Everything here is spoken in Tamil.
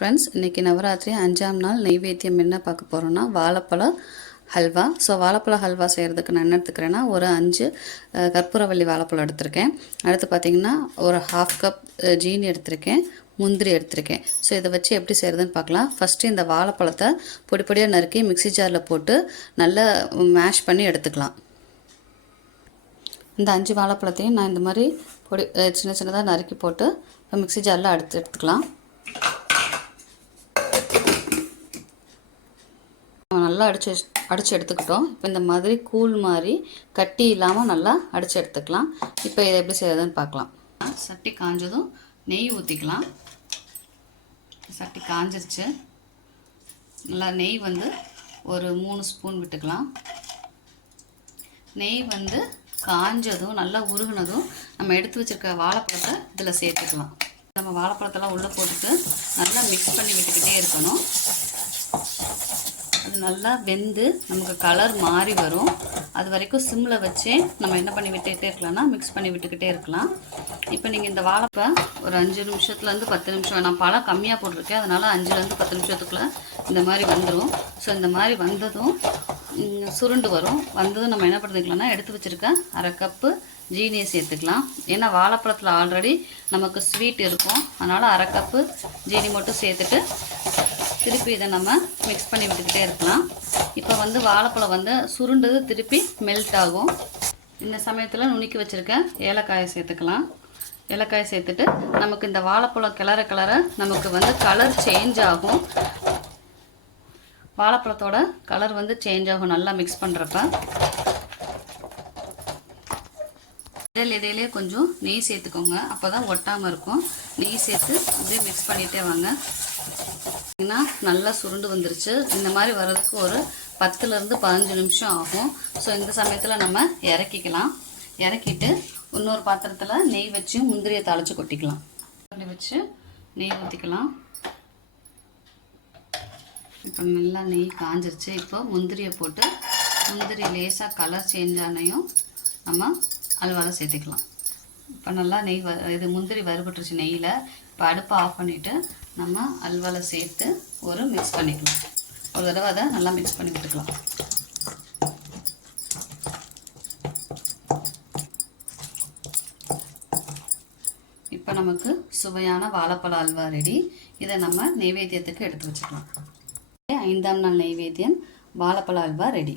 ஃப்ரெண்ட்ஸ் இன்றைக்கி நவராத்திரி அஞ்சாம் நாள் நைவேத்தியம் என்ன பார்க்க போகிறோன்னா வாழைப்பழம் ஹல்வா. ஸோ வாழைப்பழ ஹல்வா செய்கிறதுக்கு நான் என்ன எடுத்துக்கிறேன்னா ஒரு அஞ்சு கற்பூரவள்ளி வாழைப்பழம் எடுத்திருக்கேன். அடுத்து பார்த்திங்கன்னா ஒரு ஹாஃப் கப் ஜீனி எடுத்திருக்கேன். முந்திரி எடுத்திருக்கேன். ஸோ இதை வச்சு எப்படி செய்கிறதுன்னு பார்க்கலாம். ஃபஸ்ட்டு இந்த வாழைப்பழத்தை பொடி பொடியாக நறுக்கி மிக்ஸி ஜாரில் போட்டு நல்லா மேஷ் பண்ணி எடுத்துக்கலாம். இந்த அஞ்சு வாழைப்பழத்தையும் நான் இந்த மாதிரி பொடி சின்ன சின்னதாக நறுக்கி போட்டு இப்போ மிக்ஸி ஜாரில் அடுத்து எடுத்துக்கலாம். நல்லா அடிச்சு அடித்து எடுத்துக்கிட்டோம். இப்போ இந்த மாதிரி கூழ் மாதிரி கட்டி இல்லாமல் நல்லா அடித்து எடுத்துக்கலாம். இப்போ இதை எப்படி செய்யறதுன்னு பார்க்கலாம். சட்டி காஞ்சதும் நெய் ஊற்றிக்கலாம் சட்டி காஞ்சிருச்சு. நல்லா நெய் வந்து ஒரு மூணு ஸ்பூன் விட்டுக்கலாம். நெய் வந்து காஞ்சதும் நல்லா உருகுனதும் நம்ம எடுத்து வச்சிருக்க வாழைப்பழத்தை இதில் சேர்த்துக்கலாம். நம்ம வாழைப்பழத்தெல்லாம் உள்ளே போட்டுட்டு நல்லா மிக்ஸ் பண்ணி விட்டுக்கிட்டே இருக்கணும். நல்லா வெந்து நமக்கு கலர் மாறி வரும். அது வரைக்கும் சிம்மில் வச்சே நம்ம என்ன பண்ணி விட்டுக்கிட்டே இருக்கலாம்னா மிக்ஸ் பண்ணி விட்டுக்கிட்டே இருக்கலாம். இப்போ நீங்கள் இந்த வாழைப்பை ஒரு அஞ்சு நிமிஷத்துலேருந்து பத்து நிமிஷம் நான் பழம் கம்மியாக போட்டிருக்கேன் அதனால் அஞ்சுலேருந்து பத்து நிமிஷத்துக்குள்ளே இந்த மாதிரி வந்துடும் ஸோ இந்த மாதிரி வந்ததும் சுருண்டு வரும். வந்ததும் நம்ம என்ன பண்ணிக்கலாம்னா எடுத்து வச்சுருக்க அரை கப்பு ஜீனியை சேர்த்துக்கலாம். ஏன்னா வாழைப்பழத்தில் ஆல்ரெடி நமக்கு ஸ்வீட் இருக்கும். அதனால் அரை கப்பு ஜீனி மட்டும் சேர்த்துட்டு திருப்பி இதை நம்ம மிக்ஸ் பண்ணி விட்டுக்கிட்டே இருக்கலாம். இப்போ வந்து வாழைப்பழம் வந்து சுருண்டது திருப்பி மெல்ட் ஆகும். இந்த சமயத்தில் நுணுக்கி வச்சுருக்க ஏலக்காயை சேர்த்துக்கலாம். ஏலக்காயை சேர்த்துட்டு நமக்கு இந்த வாழைப்பழம் கிளற கிளற நமக்கு வந்து கலர் சேஞ்ச் ஆகும். வாழைப்பழத்தோட கலர் வந்து சேஞ்ச் ஆகும் நல்லா மிக்ஸ் பண்ணுறப்ப இடையில இடையிலே கொஞ்சம் நெய் சேர்த்துக்கோங்க. அப்போ தான் ஒட்டாமல் இருக்கும். நெய் சேர்த்து அப்படியே மிக்ஸ் பண்ணிகிட்டே வாங்க. பார்த்தீங்கன்னா நல்லா சுருண்டு வந்துருச்சு. இந்த மாதிரி வர்றதுக்கு ஒரு பத்துலேருந்து பதினஞ்சு நிமிஷம் ஆகும். ஸோ இந்த சமயத்தில் நம்ம இறக்கிக்கலாம். இறக்கிட்டு இன்னொரு பாத்திரத்தில் நெய் வச்சு முந்திரியை தாளித்து கொட்டிக்கலாம். அப்படி வச்சு நெய் ஊற்றிக்கலாம் இப்போ நல்லா நெய் காஞ்சிருச்சு. இப்போ முந்திரியை போட்டு முந்திரி லேசாக கலர் சேஞ்ச் ஆனையும் நம்ம அல்வாவில் சேர்த்துக்கலாம். இப்போ நல்லா நெய் வ இது முந்திரி வறுபட்டுருச்சு நெய்யில். இப்போ அடுப்பை ஆஃப் பண்ணிவிட்டு நம்ம அல்வாவில் சேர்த்து ஒரு மிக்ஸ் பண்ணிக்கலாம். ஒரு தடவை அதை நல்லா மிக்ஸ் பண்ணி விட்டுக்கலாம். இப்போ நமக்கு சுவையான வாழைப்பழ அல்வா ரெடி இதை நம்ம நெய்வேத்தியத்துக்கு எடுத்து வச்சுக்கலாம். ஐந்தாம் நாள் நெய்வேத்தியம் வாழைப்பழ அல்வா ரெடி